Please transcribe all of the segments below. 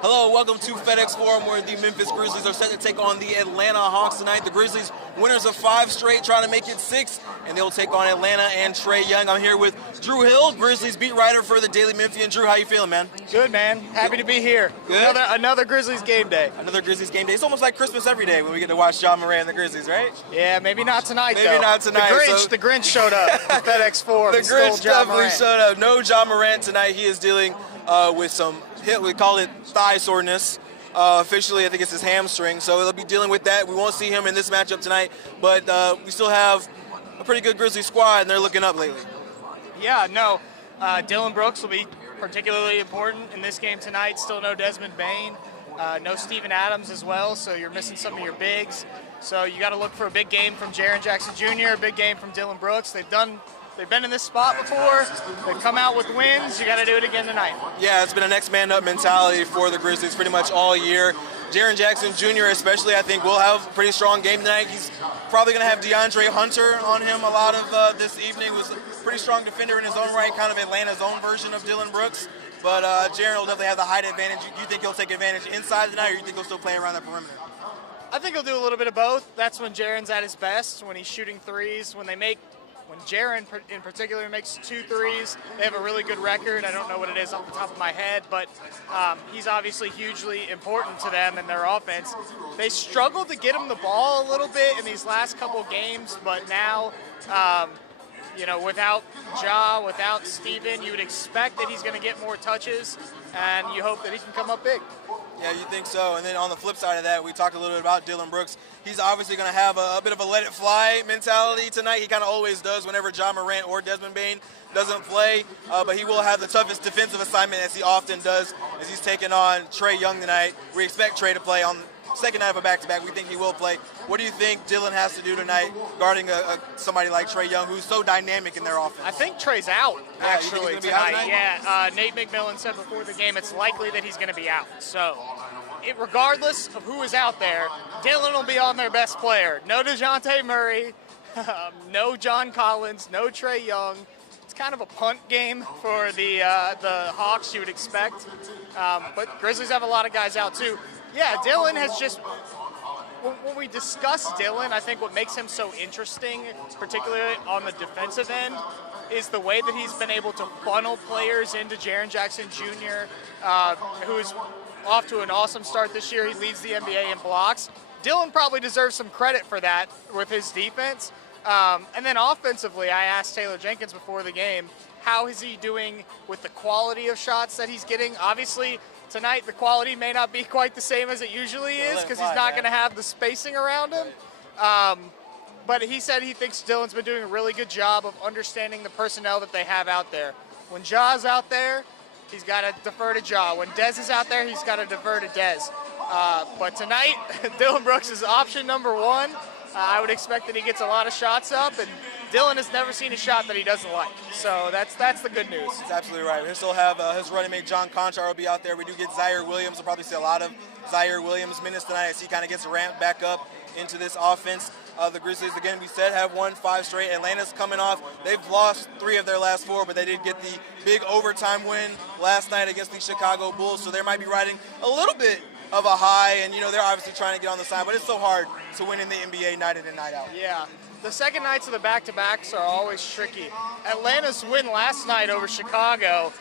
Hello, welcome to FedEx Forum, where the Memphis Grizzlies are set to take on the Atlanta Hawks tonight. The Grizzlies, winners of 5 straight, trying to make it 6, and they'll take on Atlanta and Trae Young. I'm here with Drew Hill, Grizzlies beat writer for the Daily Memphian. Drew, how you feeling, man? Good, man. Happy to be here. Good? Another Grizzlies game day. Another Grizzlies game day. It's almost like Christmas every day when we get to watch John Morant and the Grizzlies, right? Yeah, maybe not tonight, though. Maybe not tonight. The Grinch showed up at FedEx Forum. The Grinch definitely showed up. No John Morant tonight. He is dealing with some, we call it thigh soreness. Officially, I think it's his hamstring, so they'll be dealing with that. We won't see him in this matchup tonight, but we still have a pretty good Grizzlies squad, and they're looking up lately. Yeah, no. Dylan Brooks will be particularly important in this game tonight. Still no Desmond Bane, no Steven Adams as well, so you're missing some of your bigs. So you got to look for a big game from Jaren Jackson Jr., a big game from Dylan Brooks. They've been in this spot before. They've come out with wins. You got to do it again tonight. Yeah, it's been a next man up mentality for the Grizzlies pretty much all year. Jaren Jackson Jr. especially, I think, will have a pretty strong game tonight. He's probably going to have DeAndre Hunter on him a lot of this evening. Was a pretty strong defender in his own right, kind of Atlanta's own version of Dylan Brooks. But Jaren will definitely have the height advantage. You think he'll take advantage inside tonight, or you think he'll still play around the perimeter? I think he'll do a little bit of both. That's when Jaren's at his best, when he's shooting threes. When Jaren in particular makes 2 threes, they have a really good record. I don't know what it is off the top of my head, but he's obviously hugely important to them in their offense. They struggled to get him the ball a little bit in these last couple games, but now, without Ja, without Steven, you would expect that he's going to get more touches, and you hope that he can come up big. Yeah, you think so. And then on the flip side of that, we talked a little bit about Dylan Brooks. He's obviously going to have a bit of a let-it-fly mentality tonight. He kind of always does whenever John Morant or Desmond Bane doesn't play. But he will have the toughest defensive assignment, as he often does, as he's taking on Trae Young tonight. We expect Trae to play on the second night of a back-to-back. We think he will play. What do you think Dylan has to do tonight guarding somebody like Trae Young, who's so dynamic in their offense? I think Trae's out, actually, tonight. Yeah, Nate McMillan said before the game it's likely that he's going to be out. So, regardless of who is out there, Dylan will be on their best player. No DeJounte Murray, no John Collins, no Trae Young. It's kind of a punt game for the Hawks, you would expect. But Grizzlies have a lot of guys out, too. Yeah, Dylan has just... When we discuss Dylan, I think what makes him so interesting, particularly on the defensive end, is the way that he's been able to funnel players into Jaren Jackson Jr., who's off to an awesome start this year. He leads the NBA in blocks. Dylan probably deserves some credit for that with his defense. And then offensively, I asked Taylor Jenkins before the game, how is he doing with the quality of shots that he's getting? Obviously, tonight the quality may not be quite the same as it usually is because he's not going to have the spacing around him. But he said he thinks Dylan's been doing a really good job of understanding the personnel that they have out there. When Ja's out there, he's got to defer to Ja. When Dez is out there, he's got to defer to Dez. But tonight, Dylan Brooks is option number 1. I would expect that he gets a lot of shots up, and Dylan has never seen a shot that he doesn't like. So that's the good news. That's absolutely right. He'll still have his running mate John Conchar will be out there. We do get Zaire Williams. We'll probably see a lot of Zaire Williams minutes tonight as he kind of gets ramped back up into this offense. The Grizzlies, again, we said, have won 5 straight. Atlanta's coming off. They've lost 3 of their last 4, but they did get the big overtime win last night against the Chicago Bulls, so they might be riding a little bit of a high, and they're obviously trying to get on the side, but it's so hard to win in the NBA night in and night out. Yeah, the second nights of the back-to-backs are always tricky. Atlanta's win last night over Chicago,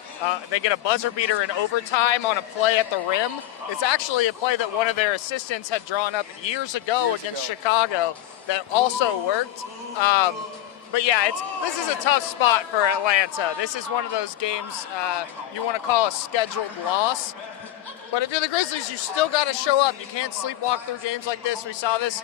they get a buzzer beater in overtime on a play at the rim. It's actually a play that one of their assistants had drawn up years ago against Chicago that also worked. But yeah, this is a tough spot for Atlanta. This is one of those games you want to call a scheduled loss. But if you're the Grizzlies, you still got to show up. You can't sleepwalk through games like this. We saw this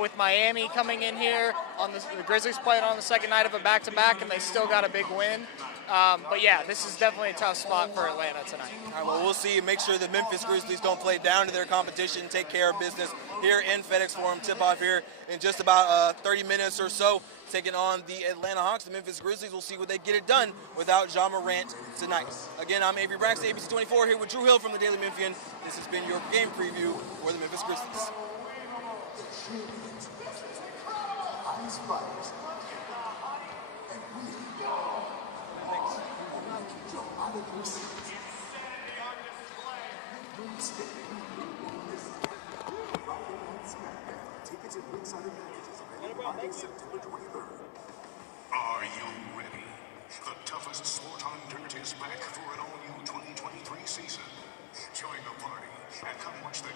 with Miami coming in here. The Grizzlies playing on the second night of a back-to-back, and they still got a big win. But yeah, this is definitely a tough spot for Atlanta tonight. All right, well, we'll see. Make sure the Memphis Grizzlies don't play down to their competition, take care of business here in FedEx Forum. Tip-off here in just about 30 minutes or so, taking on the Atlanta Hawks. The Memphis Grizzlies will see what they get it done without Ja Morant tonight. Again, I'm Avery Braxton, ABC 24, here with Drew Hill from the Daily Memphian. This has been your game preview for the Memphis Grizzlies. Thanks. Are you ready? The toughest sport on dirt is back for an all-new 2023 season. Join the party and come watch the